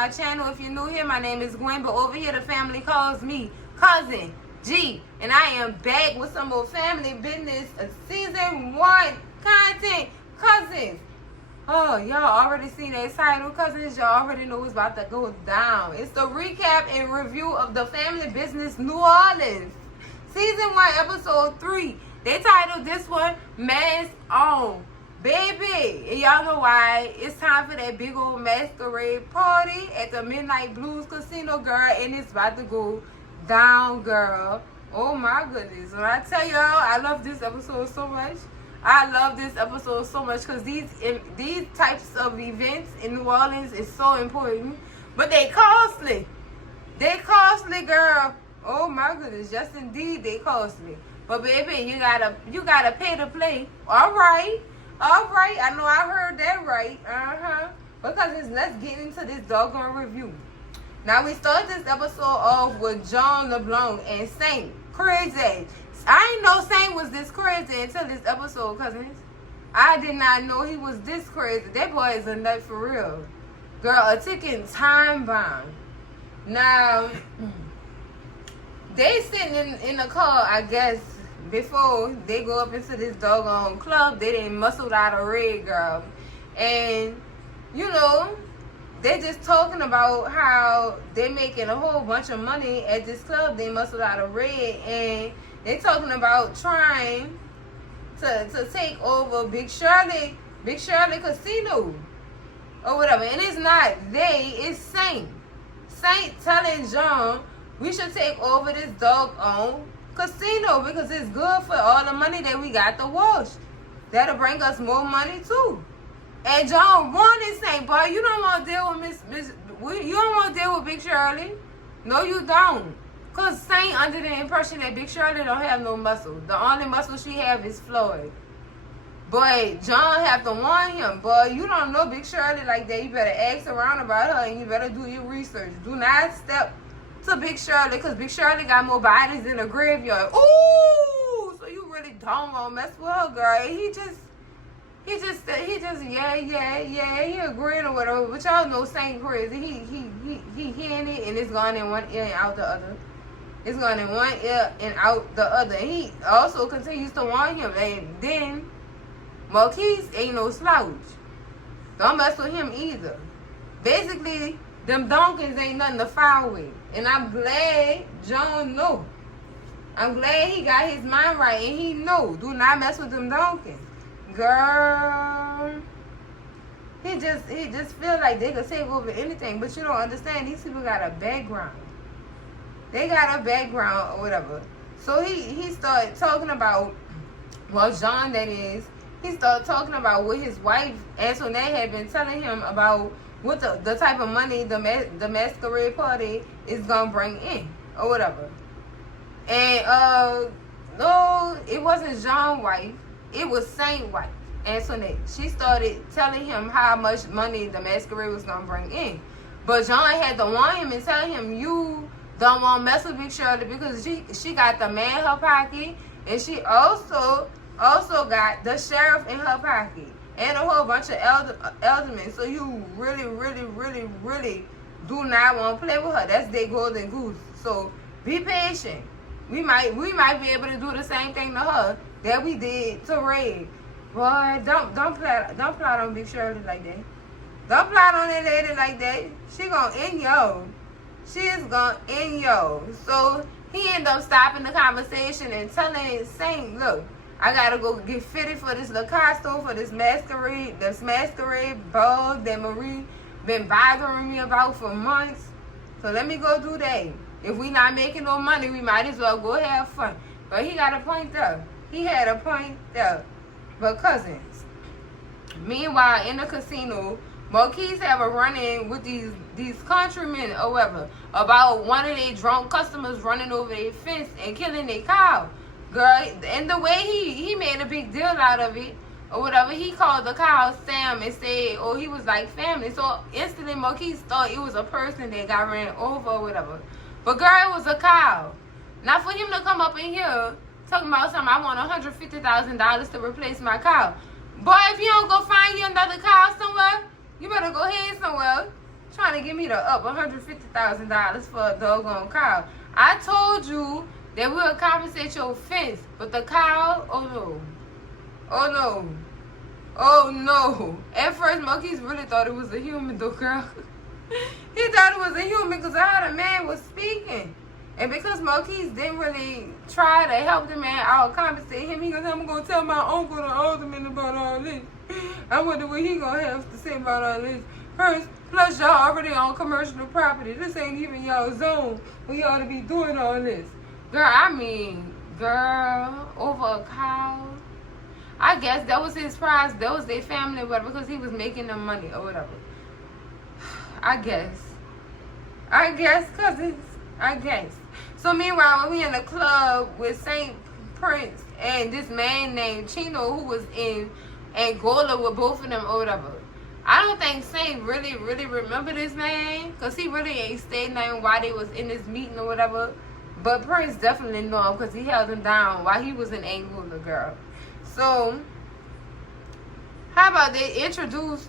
my channel. If you're new here, my name is Gwen, but over here the family calls me Cousin G. And I am back with some more family business season 1 content. Cousins. Oh, y'all already seen that title, cousins. Y'all already know what's about to go down. It's the recap and review of the family business New Orleans. Season 1, episode 3. They titled this one, Mask On. Baby, and y'all know why. It's time for that big old masquerade party at the Midnight Blues Casino, girl. And it's about to go down, girl. Oh, my goodness. When I tell y'all, I love this episode so much. I love this episode so much because these types of events in New Orleans is so important. But they costly. They costly, girl. Oh, my goodness. Yes, indeed, they costly. But, baby, you gotta pay to play. All right. All right, I know I heard that right. Because let's get into this doggone review. Now, we start this episode off with John LeBlanc and Saint. Crazy. I didn't know Saint was this crazy until this episode, cousins. I did not know he was this crazy. That boy is a nut for real. Girl, a ticking time bomb. Now, they sitting in the car, I guess, before they go up into this doggone club. They done muscled out a red, girl. And, you know, they just talking about how they making a whole bunch of money at this club. They muscled out a red. And they talking about trying to take over Big Shirley Casino. Or whatever. And it's not they, it's Saint. Saint telling John, we should take over this doggone casino because it's good for all the money that we got to wash. That'll bring us more money too. And John warning Saint, boy, you don't want to deal with you don't want to deal with Big Shirley. No, you don't. Cause Saint under the impression that Big Shirley don't have no muscle. The only muscle she have is Floyd. But John have to warn him, boy, you don't know Big Shirley like that. You better ask around about her and you better do your research. Do not step to Big Shirley, because Big Shirley got more bodies in the graveyard. Ooh, so you really don't want to mess with her, girl. He just, yeah, he agreeing or whatever. But y'all know Saint crazy. He hearing it and it's going in one ear and out the other. It's going in one ear and out the other. And he also continues to warn him. And then Marquise ain't no slouch. Don't mess with him either. Basically, them donkeys ain't nothing to foul with. And I'm glad John know. I'm glad he got his mind right and he know. Do not mess with them donkeys. Girl. He just feel like they could take over anything. But you don't understand. These people got a background. They got a background or whatever. So he started talking about, well, John that is, he started talking about what his wife, Antoinette, had been telling him about what the type of money the masquerade party is gonna bring in or whatever. And no, it wasn't John's wife, it was Saint's wife, Antoinette. She started telling him how much money the masquerade was gonna bring in. But John had to warn him and tell him, you don't want to mess with Big Shirley because she got the man in her pocket, and she also got the sheriff in her pocket. And a whole bunch of eldermen. So you really do not want to play with her. That's their golden goose. So be patient. We might be able to do the same thing to her that we did to Ray. Boy, don't plot on Big Shirley like that. Don't plot on that lady like that. She gonna end yo. She is gonna end yo. So he ended up stopping the conversation and telling Saint, look, I gotta go get fitted for this little costume, for this masquerade ball that Marie been bothering me about for months. So let me go do that. If we not making no money, we might as well go have fun. But he got a point there. He had a point there. But cousins, meanwhile in the casino, Marquise have a run-in with these countrymen or whatever about one of their drunk customers running over their fence and killing their cow. Girl, and the way he made a big deal out of it, or whatever, he called the cow Sam and said, oh, he was like family. So instantly Marquise thought it was a person that got ran over or whatever. But girl, it was a cow. Now for him to come up in here talking about something, I want $150,000 to replace my cow. Boy, if you don't go find you another cow somewhere, you better go ahead somewhere. trying to get me to up $150,000 for a doggone cow. I told you that we'll compensate your fence, but the cow, oh no. Oh no. Oh no. At first, Marquise really thought it was a human though, girl. He thought it was a human because how the man was speaking. And because Marquise didn't really try to help the man out, compensate him, he goes, I'm going to tell my uncle, the alderman, about all this. I wonder what he going to have to say about all this. First, plus y'all already on commercial property. This ain't even y'all zone where y'all to be doing all this. Girl, I mean, girl, over a cow. I guess that was his prize. That was their family, but because he was making them money or whatever. I guess, cousins. I guess. So meanwhile, we in the club with Saint Prince and this man named Chino who was in Angola with both of them or whatever. I don't think Saint really remember this man because he really ain't stayed nothing while they was in this meeting or whatever. But Prince definitely know him because he held him down while he was in Angola, girl. So, how about they introduce,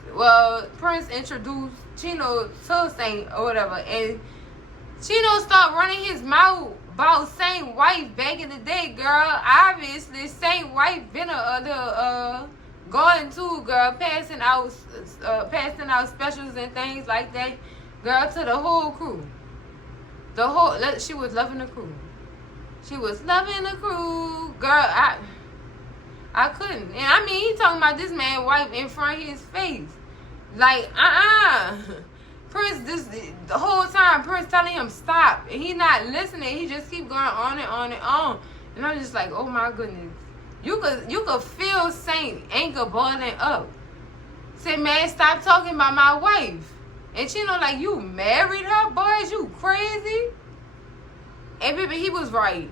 Prince introduced Chino to Saint or whatever. And Chino started running his mouth about Saint wife back in the day, girl. Obviously, Saint wife been going to, girl, passing out specials and things like that, girl, to the whole crew. She was loving the crew. She was loving the crew, girl. I couldn't. And I mean, he talking about this man wife in front of his face. Like, Prince, the whole time, Prince telling him stop. And he not listening. He just keep going on and on and on. And I'm just like, oh my goodness. You could feel Saint anger boiling up. Say, man, stop talking about my wife. And Chino like, you married her, boys? You crazy? And baby, he was right.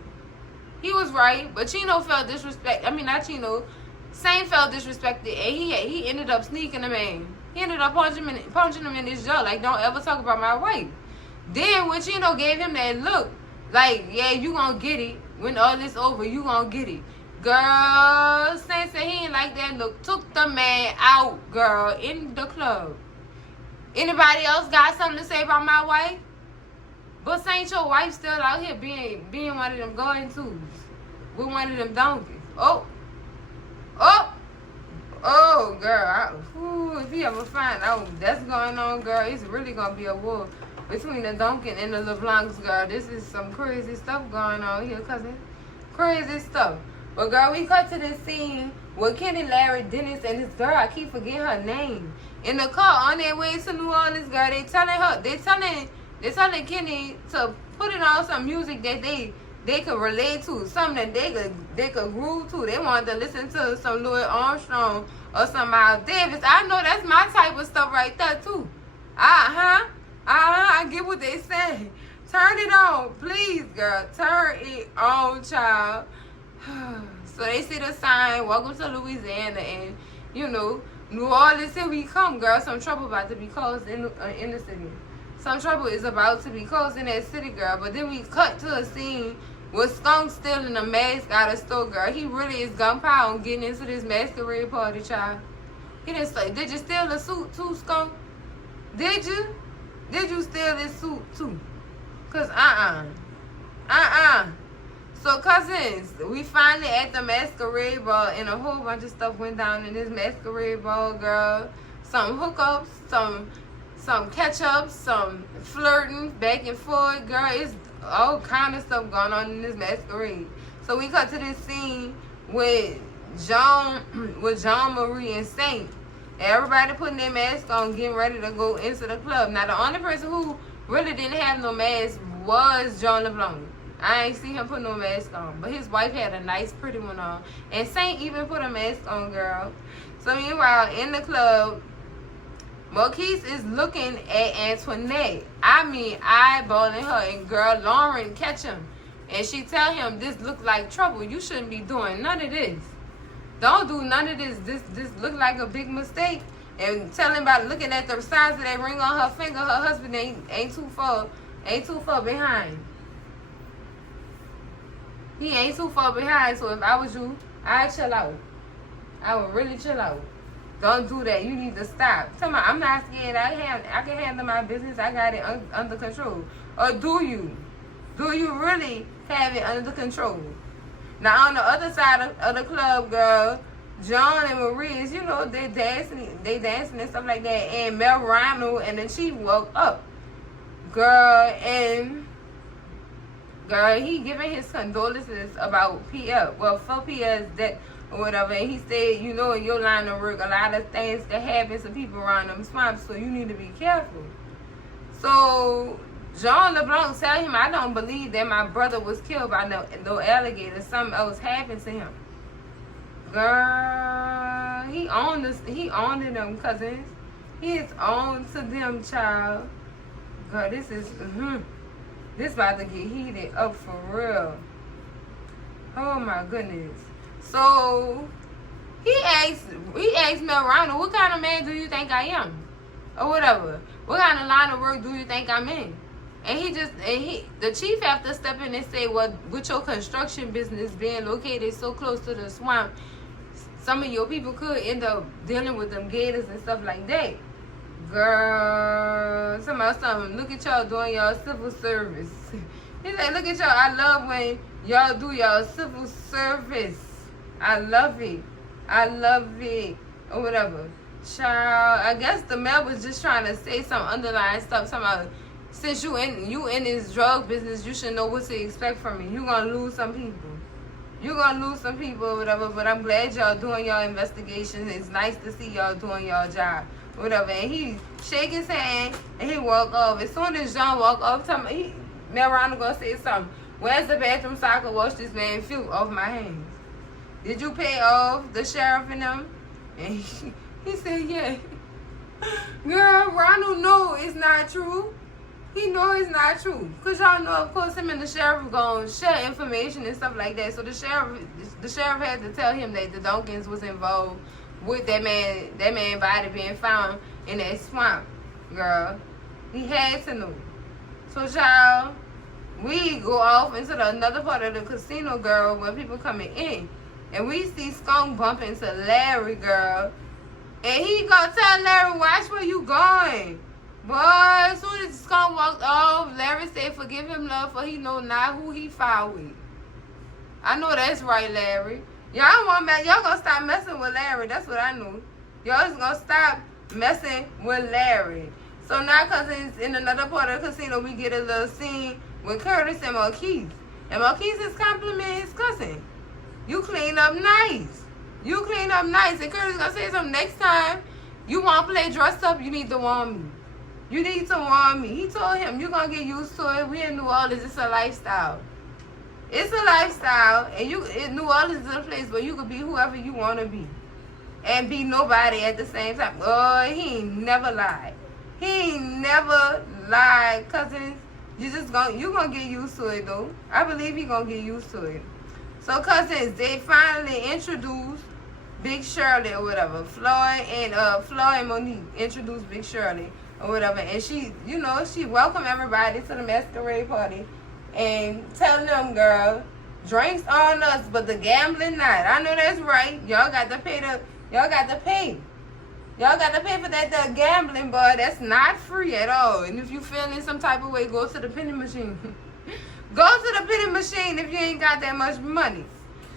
He was right, but Chino felt disrespect. I mean, not Chino. Saint felt disrespected, and he ended up sneaking him in. He ended up punching him in his jaw. Like, don't ever talk about my wife. Then when Chino gave him that look, like, yeah, you gonna get it. When all this over, you gonna get it. Girl, Saint said he ain't like that look. Took the man out, girl, in the club. Anybody else got something to say about my wife? But Saint, your wife still out here being one of them going twos with one of them donkeys. Oh, girl. If you ever find out that's going on, girl, it's really going to be a war between the donkey and the LeBlancs, girl. This is some crazy stuff going on here, cousin. Crazy stuff. But, girl, we cut to this scene with Kenny, Larry, Dennis, and this girl. I keep forgetting her name. In the car on their way to New Orleans, girl, they telling Kenny to put it on some music that they could relate to, something that they could groove to. They wanted to listen to some Louis Armstrong or some Miles Davis. I know that's my type of stuff right there too. I get what they say. Turn it on, please, girl. Turn it on, child. So they see the sign, welcome to Louisiana, and you know, New Orleans, here we come, girl. Some trouble about to be caused in the city. Some trouble is about to be caused in that city, girl. But then we cut to a scene with Skunk still in a mask out of store, girl. He really is gunpowder on getting into this masquerade party, child. He didn't say, did you steal the suit too, Skunk? Did you? Did you steal this suit too? Cause So cousins, we finally at the masquerade ball, and a whole bunch of stuff went down in this masquerade ball, girl. Some hookups, some catch-ups, some flirting back and forth, girl. It's all kind of stuff going on in this masquerade. So we cut to this scene with Jean Marie and Saint. Everybody putting their mask on, getting ready to go into the club. Now, the only person who really didn't have no mask was John LeBlanc. I ain't see him put no mask on, but his wife had a nice, pretty one on. And Saint even put a mask on, girl. So meanwhile, in the club, Marquise is looking at Antoinette. I mean, eyeballing her, and girl, Lauren catch him. And she tell him, this look like trouble. You shouldn't be doing none of this. Don't do none of this. This look like a big mistake. And tell him about looking at the size of that ring on her finger. Her husband ain't too far behind. He ain't too far behind. So if I was you, I'd chill out. I would really chill out. Don't do that. You need to stop. Tell me, I'm not scared. I can handle my business. I got it under control. Or do you? Do you really have it under control? Now, on the other side of the club, girl, John and Maurice, you know, they dancing and stuff like that. And Mel Ronald and the chief woke up. Girl, he giving his condolences about PL. Well, for PL's death or whatever. And he said, you know, in your line of work, a lot of things that happen to people around them swamps, so you need to be careful. So John LeBlanc tell him, I don't believe that my brother was killed by no alligator. Something else happened to him. Girl, he owned them, cousins. He is on to them, child. Girl, this about to get heated up for real. Oh my goodness. So he asked Mel Ronald, what kind of man do you think I am? Or whatever. What kind of line of work do you think I'm in? And the chief have to step in and say, well, with your construction business being located so close to the swamp, some of your people could end up dealing with them gators and stuff like that. Girl, something. Look at y'all doing y'all civil service. He said, look at y'all. I love when y'all do y'all civil service. I love it. Or whatever. Child, I guess the man was just trying to say some underlying stuff. About, since you in this drug business, you should know what to expect from me. You gonna lose some people. Or whatever. But I'm glad y'all doing y'all investigations. It's nice to see y'all doing y'all job. Whatever. And he shake his hand and he walk off. As soon as John walk off, Mel Ronald gonna say something. Where's the bathroom so I can wash this man filth off my hands? Did you pay off the sheriff and them? And he said, yeah. Girl, Ronald know it's not true. He know it's not true. Because y'all know, of course, him and the sheriff going to share information and stuff like that. So the sheriff had to tell him that the Duncans was involved with that man body being found in that swamp. Girl, he had to know. So, y'all, we go off into another part of the casino, girl, where people coming in. And we see Skunk bump into Larry, girl. And he gonna tell Larry, watch where you going. Boy, as soon as Skunk walked off, Larry said, forgive him, love, for he know not who he foul with. I know that's right, Larry. Y'all gonna stop messing with Larry. That's what I know. Y'all just gonna stop messing with Larry. So now, cousins, in another part of the casino, we get a little scene with Curtis and Marquise. And Marquise is complimenting his cousin. You clean up nice. And Curtis gonna say something next time. You want to play dressed up, you need to warn me. He told him, you're going to get used to it. We in New Orleans, it's a lifestyle. And New Orleans is a place where you could be whoever you want to be. And be nobody at the same time. Oh, he ain't never lied. Cousins. You gonna get used to it, though. I believe he gonna get used to it. So, cousins, they finally introduced Big Shirley or whatever. Floyd and Monique introduced Big Shirley or whatever. And she welcomed everybody to the masquerade party and telling them, girl, drinks on us, but the gambling not. I know that's right. Y'all got to pay for that gambling, boy. That's not free at all. And if you feeling some type of way, go to the penny machine. Go to the penny machine if you ain't got that much money.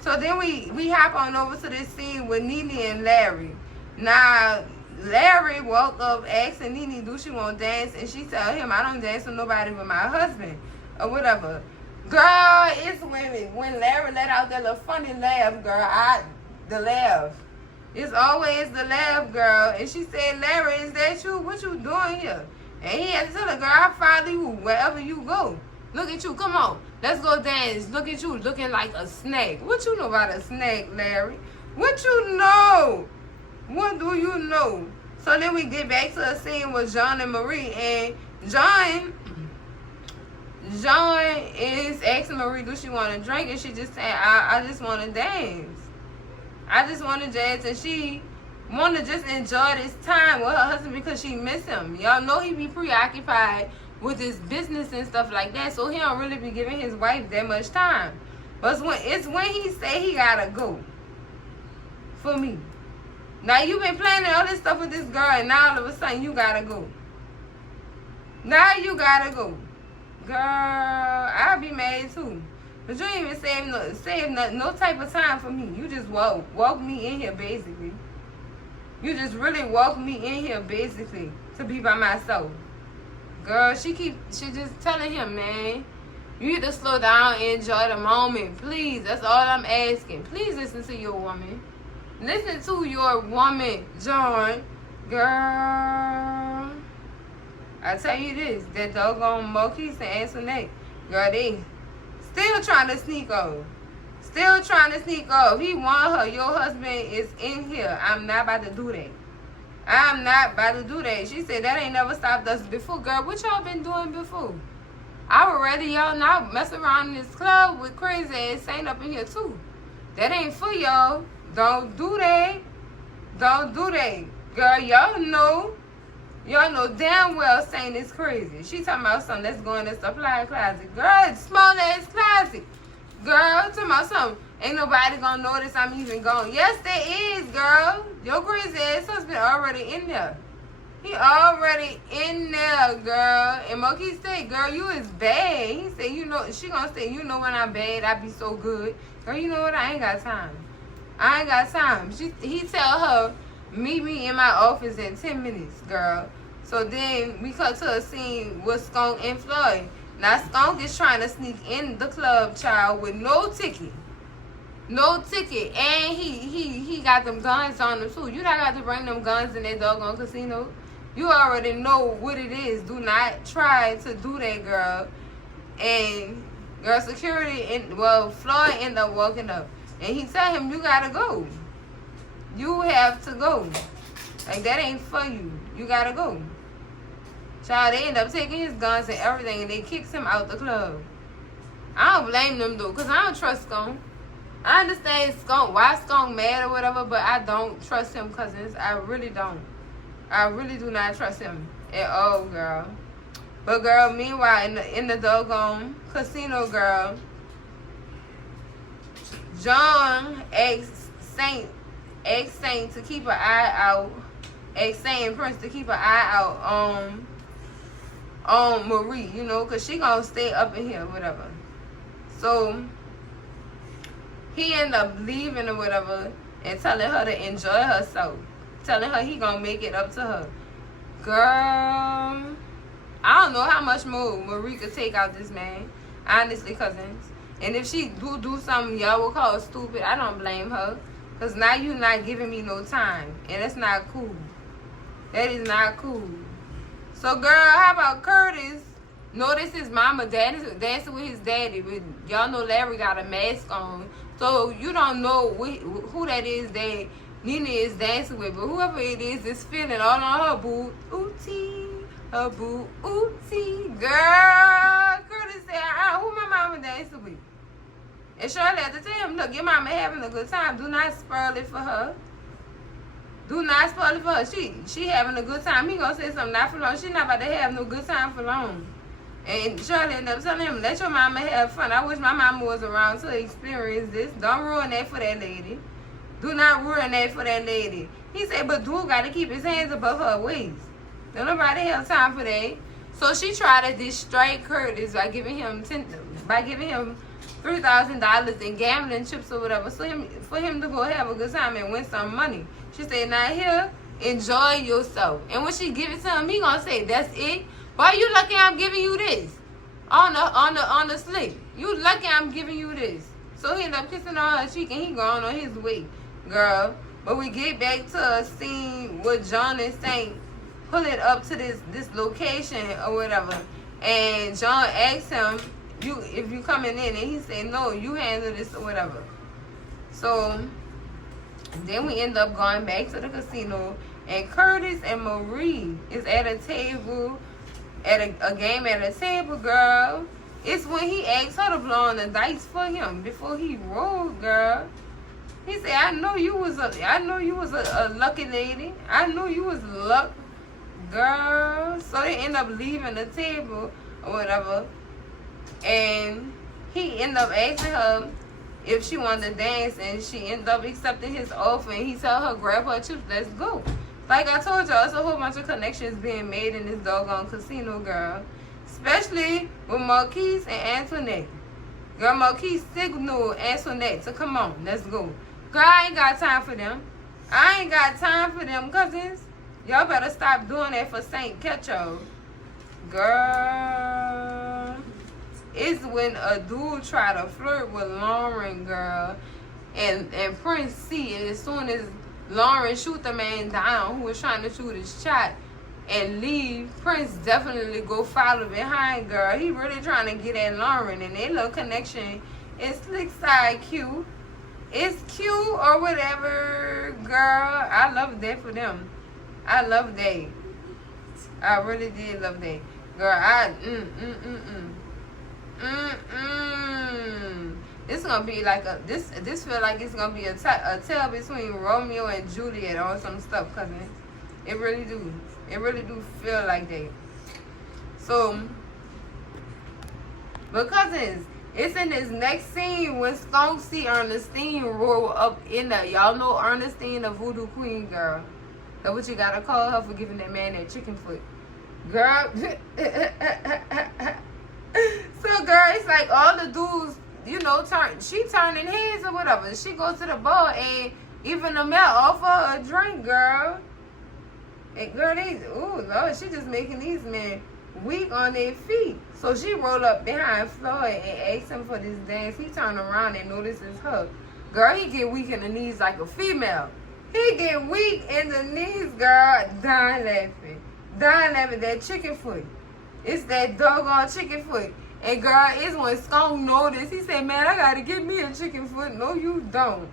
So then we hop on over to this scene with Nene and Larry. Now, Larry woke up asking Nene, do she want to dance? And she tell him, I don't dance with nobody but my husband. Or whatever. Girl, it's when Larry let out that little funny laugh, girl. The laugh. It's always the laugh, girl. And she said, Larry, is that you? What you doing here? And he had to tell her, girl, I follow you wherever you go. Look at you. Come on. Let's go dance. Look at you looking like a snake. What you know about a snake, Larry? What you know? What do you know? So then we get back to a scene with John and Marie. And John is asking Marie, do she want to drink? And she just saying, I just want to dance. I just want to dance. And she want to just enjoy this time with her husband because she miss him. Y'all know he be preoccupied with his business and stuff like that, so he don't really be giving his wife that much time. But it's when he say he gotta go. For me. Now you been planning all this stuff with this girl, and now all of a sudden you gotta go. Now you gotta go. Girl, I'll be mad too. But you ain't even save no type of time for me. You just walk me in here basically. You just really walk me in here basically to be by myself. Girl, she just telling him, man, you need to slow down and enjoy the moment. Please, that's all I'm asking. Please listen to your woman. Listen to your woman, John. Girl, I tell you this, that doggone Marquise and Antoinette, girl, they still trying to sneak off. Still trying to sneak off. He want her. Your husband is in here. I'm not about to do that. I'm not about to do that. She said that ain't never stopped us before. Girl, what y'all been doing before? I would rather y'all not mess around in this club with crazy ass Saint up in here too. That ain't for y'all. Don't do that. Don't do that. Girl, y'all know damn well Saint is crazy. She talking about something that's going to supply closet. Girl, it's small ass closet. Girl, talking about something. Ain't nobody gonna notice I'm even gone. Yes, there is, girl. Your crazy ass husband already in there. He already in there, girl. And Moki said, girl, you is bad. He said, you know, she gonna say, you know when I'm bad, I be so good. Girl, you know what? I ain't got time. I ain't got time. He tell her, meet me in my office in 10 minutes, girl. So then we cut to a scene with Skunk and Floyd. Now Skunk is trying to sneak in the club, child, with no ticket. No ticket. And he got them guns on him too. You not got to bring them guns in that doggone casino. You already know what it is. Do not try to do that, girl. And girl, security Floyd ended up walking up. And he tell him, you gotta go. You have to go. Like, that ain't for you. You gotta go. Child, they end up taking his guns and everything, and they kicks him out the club. I don't blame them, though, because I don't trust Skunk. I understand Skunk, why Skunk mad or whatever, but I don't trust him, cousins. I really don't. I really do not trust him at all, girl. But, girl, meanwhile, in the doggone casino, girl, John asked Saint to keep an eye out, asked Saint and Prince to keep an eye out on Marie, you know, because she gonna stay up in here, whatever. So he ended up leaving or whatever and telling her to enjoy herself, telling her he gonna make it up to her. Girl, I don't know how much more Marie could take out this man, honestly, cousins. And if she do something y'all will call stupid, I don't blame her. Because now you not giving me no time. And that's not cool. That is not cool. So, girl, how about Curtis? Notice his mama dancing with his daddy. But y'all know Larry got a mask on. So, you don't know who that is that Nina is dancing with. But whoever it is feeling all on her boo-ooty. Her boo-ooty. Girl, Curtis said, who my mama dancing with? And Shirley had to tell him, look, your mama having a good time. Do not spoil it for her. Do not spoil it for her. She having a good time. He gonna say something not for long. She not about to have no good time for long. And Shirley ended up telling him, let your mama have fun. I wish my mama was around to experience this. Don't ruin that for that lady. Do not ruin that for that lady. He said, but dude got to keep his hands above her waist. Don't nobody have time for that. So she tried to distract Curtis by giving him $3,000 in gambling chips or whatever, so for him to go have a good time and win some money. She said, now here, enjoy yourself. And when she give it to him, he gonna say, that's it? Why you lucky I'm giving you this? On the slip. You lucky I'm giving you this. So he ended up kissing on her cheek and he gone on his way, girl. But we get back to a scene with John and Saint pulling up to this location or whatever. And John asked him, if you coming in, and he said, no, you handle this or whatever. So then we end up going back to the casino, and Curtis and Marie is at a table, at a game at a table, girl. It's when he asked her to blow on the dice for him before he rolled, girl. He said, I know you was a lucky lady. I know you was luck, girl. So they end up leaving the table or whatever. And he ended up asking her, if she wanted to dance, and she ended up accepting his offer, and he told her, grab her chips, let's go. Like I told y'all, it's a whole bunch of connections being made in this doggone casino, girl. Especially with Marquise and Antoinette. Girl, Marquise signaled Antoinette to come on, let's go. Girl, I ain't got time for them. I ain't got time for them cousins. Y'all better stop doing that for Saint Ketchup. Girl. It's when a dude try to flirt with Lauren, girl. And Prince see it as soon as Lauren shoot the man down who was trying to shoot his shot and leave, Prince definitely go follow behind, girl. He really trying to get at Lauren, and their little connection is slick side cute. It's cute or whatever, girl. I love that for them. I love that. I really did love that. Girl, It's gonna be like a this feel like it's gonna be a tale between Romeo and Juliet or some stuff, cousin. It really do. It really do feel like that. So, but cousins, it's in this next scene when Skunk see Ernestine roll up in there. Y'all know Ernestine, the voodoo queen, girl. That's what you gotta call her for giving that man that chicken foot. Girl. So, girl, it's like all the dudes, you know, she turning heads or whatever. She goes to the bar and even the male offer her a drink, girl. And girl, ooh, Lord, she just making these men weak on their feet. So she rolled up behind Floyd and asked him for this dance. He turned around and notices her. Girl, he get weak in the knees like a female. He get weak in the knees, girl. Dying laughing. Dying laughing. That chicken foot. It's that doggone chicken foot. And girl, it's when Skunk noticed. He said, man, I gotta get me a chicken foot. No, you don't.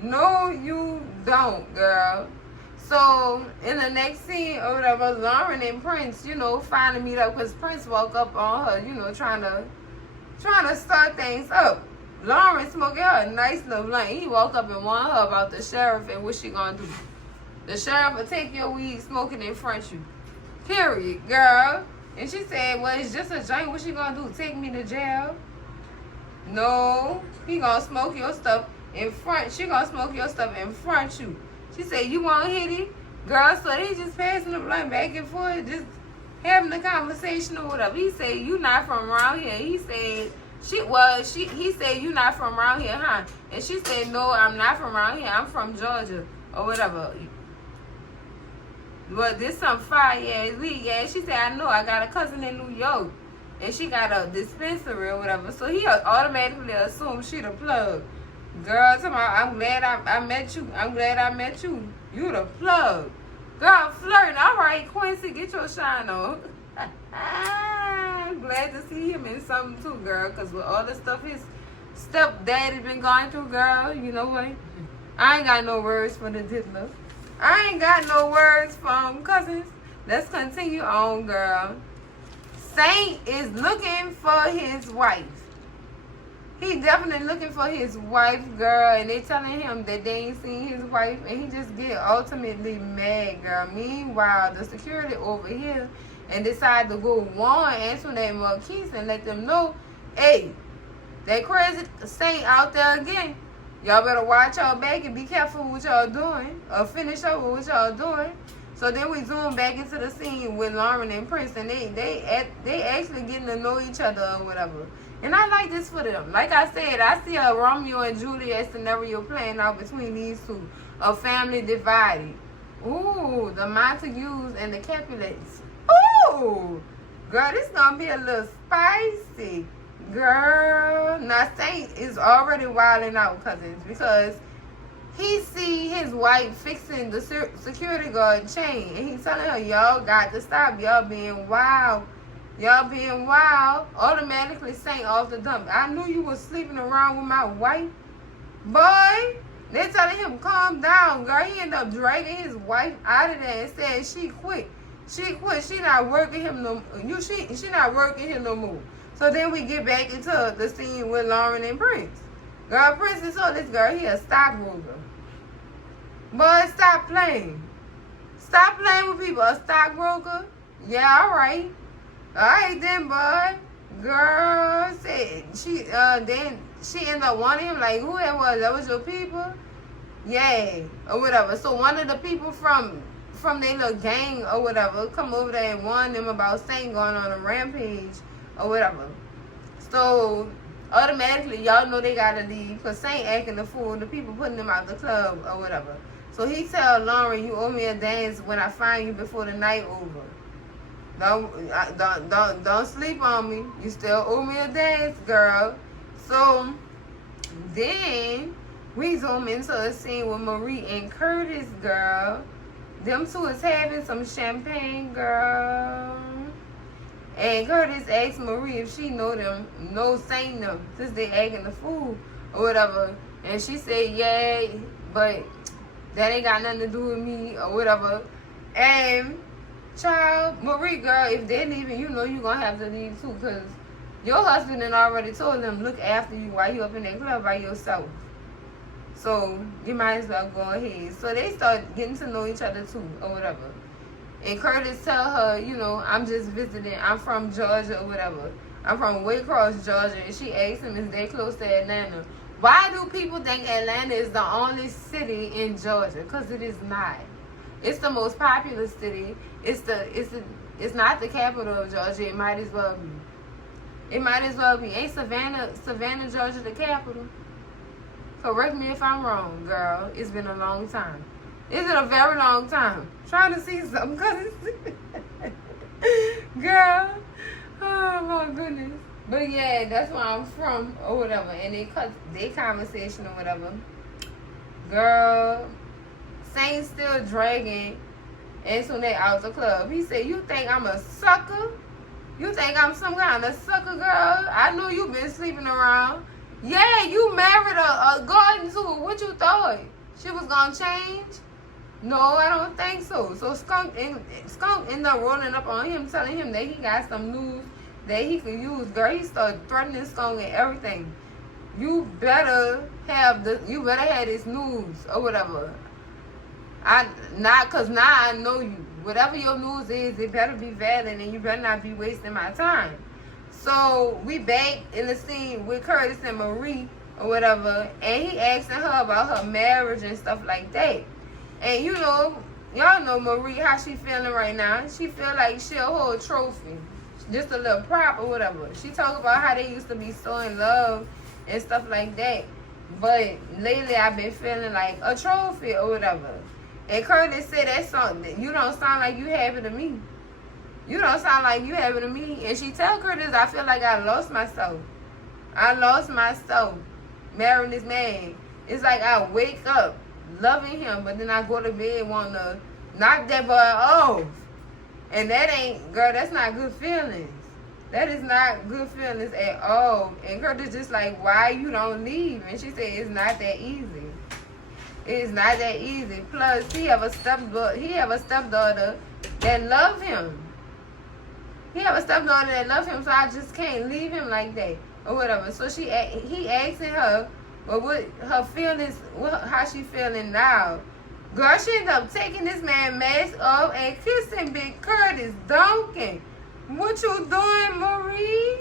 No, you don't, girl. So, in the next scene or whatever, Lauren and Prince, you know, finally meet up because Prince woke up on her, you know, trying to start things up. Lauren smoking her a nice little blunt. He woke up and warned her about the sheriff and what she gonna do. The sheriff will take your weed smoking in front of you. Period, girl. And she said, well, it's just a joint. What she gonna do? Take me to jail? No. He gonna smoke your stuff in front. She gonna smoke your stuff in front of you. She said, you won't hit it? Girl, so they just passing the blunt back and forth, just having a conversation or whatever. He said, you not from around here. He said, he said, you not from around here, huh? And she said, no, I'm not from around here. I'm from Georgia or whatever. Well, this some fire, yeah. She said, I know, I got a cousin in New York. And she got a dispensary or whatever. So he automatically assumed she the plug. Girl, I'm glad I met you. I'm glad I met you. You the plug. Girl, flirting. All right, Quincy, get your shine on. I'm glad to see him in something too, girl. Because with all the stuff his stepdaddy been going through, girl, you know what? I ain't got no words for the diddler. I ain't got no words from cousins. Let's continue on, girl. Saint is looking for his wife. He definitely looking for his wife, girl, and they telling him that they ain't seen his wife, and he just get ultimately mad, girl. Meanwhile, the security over here and decide to go warn Antoinette and Marquise and let them know, hey, that crazy Saint out there again. Y'all better watch y'all back and be careful what y'all doing, or finish up with what y'all doing. So then we zoom back into the scene with Lauren and Prince, and they actually getting to know each other or whatever. And I like this for them. Like I said, I see a Romeo and Juliet scenario playing out between these two. A family divided. Ooh, the Montagues and the Capulets. Ooh, girl, this gonna be a little spicy. Girl, now Saint is already wilding out, cousins, because he see his wife fixing the security guard chain, and he's telling her, y'all got to stop. Y'all being wild. Y'all being wild. Automatically Saint off the dump. I knew you was sleeping around with my wife. Boy, they telling him, calm down, girl. He ended up dragging his wife out of there and said she quit. She quit. She not working him no more. She not working him no more. So then we get back into the scene with Lauren and Prince. Girl, Prince is so this girl, he a stockbroker. Boy, stop playing. Stop playing with people. A stockbroker? Yeah, all right. All right then, boy. Girl said she ended up wanting him, like, who that was? That was your people? Yeah, or whatever. So one of the people from their little gang or whatever come over there and warn them about Saint going on a rampage or whatever. So automatically, y'all know they gotta leave because Saint acting the fool. The people putting them out the club or whatever. So he tell Lauren, you owe me a dance when I find you before the night over. Don't sleep on me. You still owe me a dance, girl. So then we zoom into a scene with Marie and Curtis, girl. Them two is having some champagne, girl. And Curtis asked Marie if she know Saint them, since they acting the fool or whatever. And she said, yeah, but that ain't got nothing to do with me or whatever. And, child, Marie, girl, if they're leaving, you know you gonna have to leave too, because your husband had already told them, look after you while you up in that club by yourself. So you might as well go ahead. So they start getting to know each other too, or whatever. And Curtis tell her, you know, I'm just visiting. I'm from Georgia or whatever. I'm from Waycross, Georgia. And she asks him, is they close to Atlanta? Why do people think Atlanta is the only city in Georgia? Because it is not. It's the most populous city. It's not the capital of Georgia. It might as well be. It might as well be. Ain't Savannah, Georgia, the capital? Correct me if I'm wrong, girl. It's been a long time. It's been a very long time. Trying to see something, because it's... Girl. Oh, my goodness. But, yeah, that's where I'm from, or whatever. And they cut their conversation or whatever. Girl. Saint still dragging. And so they out the club. He said, you think I'm a sucker? You think I'm some kind of sucker, girl? I know you been sleeping around. Yeah, you married a garden tool. What you thought? She was gonna change? No, I don't think so. So Skunk ended up rolling up on him, telling him that he got some news that he could use. Girl, he started threatening Skunk and everything. You better have this news or whatever. Cause now I know you. Whatever your news is, it better be valid, and you better not be wasting my time. So we back in the scene with Curtis and Marie or whatever, and he asking her about her marriage and stuff like that. And you know, y'all know Marie, how she feeling right now. She feel like she a whole trophy, just a little prop or whatever. She talk about how they used to be so in love and stuff like that. But lately I've been feeling like a trophy or whatever. And Curtis said that something. You don't sound like you happy to me. You don't sound like you happy to me. And she tell Curtis, I feel like I lost myself. I lost myself marrying this man. It's like I wake up loving him, but then I go to bed wanting to knock that boy off. And that ain't, girl, that's not good feelings. That is not good feelings at all. And Curtis just like, why you don't leave? And she said, it's not that easy. It's not that easy. Plus, he have a stepdaughter that love him. He have a stepdaughter that love him, so I just can't leave him like that or whatever. So he asking her, well, what her feelings, how she feeling now. Girl, she ended up taking this man mask off and kissing Big Curtis Duncan. What you doing, Marie?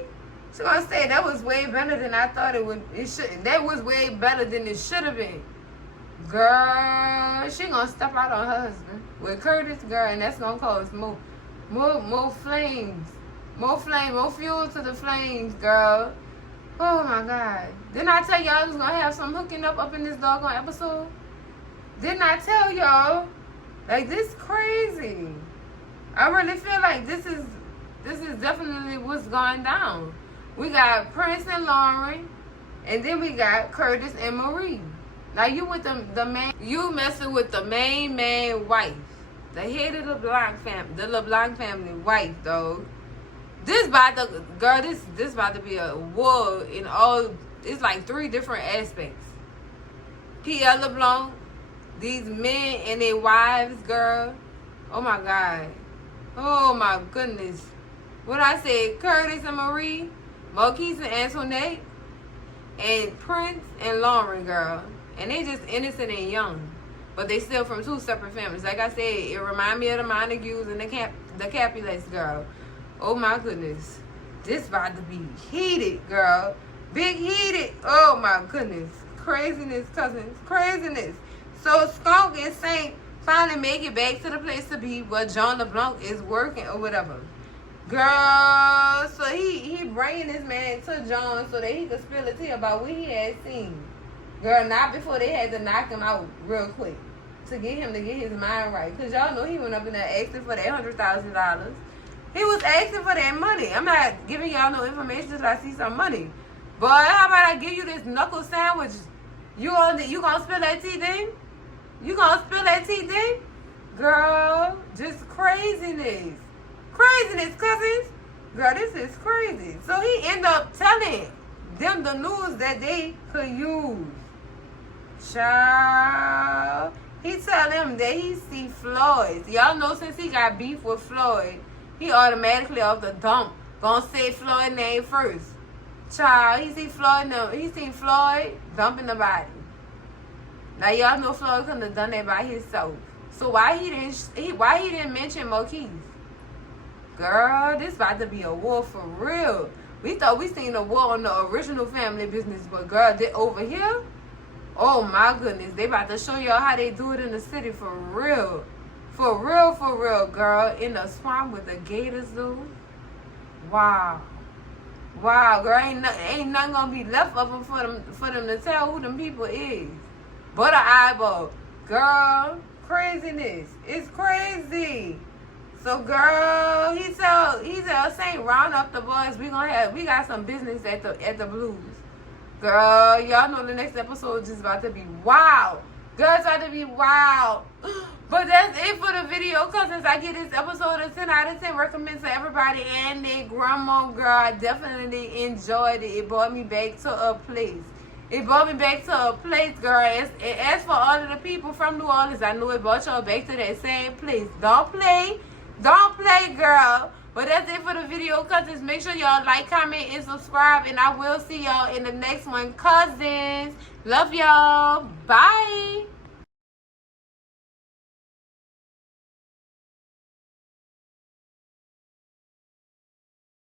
She gonna say that was way better than I thought it would. That was way better than it should have been. Girl, she gonna step out on her husband with Curtis, girl, and that's gonna cause more flames. More fuel to the flames, girl. Oh my God. Didn't I tell y'all I was gonna have some hooking up in this doggone episode? Didn't I tell y'all? Like, this crazy. I really feel like this is definitely what's going down. We got Prince and Lauren, and then we got Curtis and Marie. Now you with the man, you messing with the main man wife, the head of the LeBlanc family wife, dog. This about to be a war in all. It's like 3 different aspects. Pierre LeBlanc, these men and their wives, girl. Oh my God. Oh my goodness. What I said, Curtis and Marie, Marquise and Antoinette, and Prince and Lauren, girl. And they just innocent and young. But they still from 2 separate families. Like I said, it remind me of the Montagues and the Capulets, girl. Oh my goodness. This about to be heated, girl. Big heated. Oh my goodness. Craziness, cousins. Craziness. So Skunk and Saint finally make it back to the place to be where John LeBlanc is working or whatever. Girl, so he bringing this man to John so that he could spill a tea about what he had seen. Girl, not before they had to knock him out real quick to get him to get his mind right. Because y'all know he went up in there asking for that $100,000. He was asking for that money. I'm not giving y'all no information until I see some money. But how about I give you this knuckle sandwich? You gonna spill that tea then? You gonna spill that tea then? Girl, just craziness. Craziness, cousins. Girl, this is crazy. So he ended up telling them the news that they could use. Child. He tell them that he see Floyd. Y'all know since he got beef with Floyd, he automatically off the dump gonna say Floyd's name first. Child, he seen Floyd dumping the body. Now y'all know Floyd couldn't have done that by himself. So why he didn't mention Marquise? Girl, this about to be a war for real. We thought we seen a war on the original Family Business, but girl, they over here, oh my goodness, they about to show y'all how they do it in the city for real. For real, girl. In the swamp with the gators, though. Wow. Wow, girl, ain't nothing gonna be left of them for them to tell who them people is. But an eyeball. Girl, craziness. It's crazy. So girl, he tell Saint round up the boys. We got some business at the Blues. Girl, y'all know the next episode is just about to be wild. Girl, it's about to be wild. But that's it for the video, cousins. I give this episode a 10 out of 10. Recommend to everybody and their grandma. Girl, I definitely enjoyed it. It brought me back to a place. Girl. As for all of the people from New Orleans, I know it brought y'all back to that same place. Don't play, girl. But that's it for the video, cousins. Make sure y'all like, comment, and subscribe. And I will see y'all in the next one, cousins. Love y'all. Bye.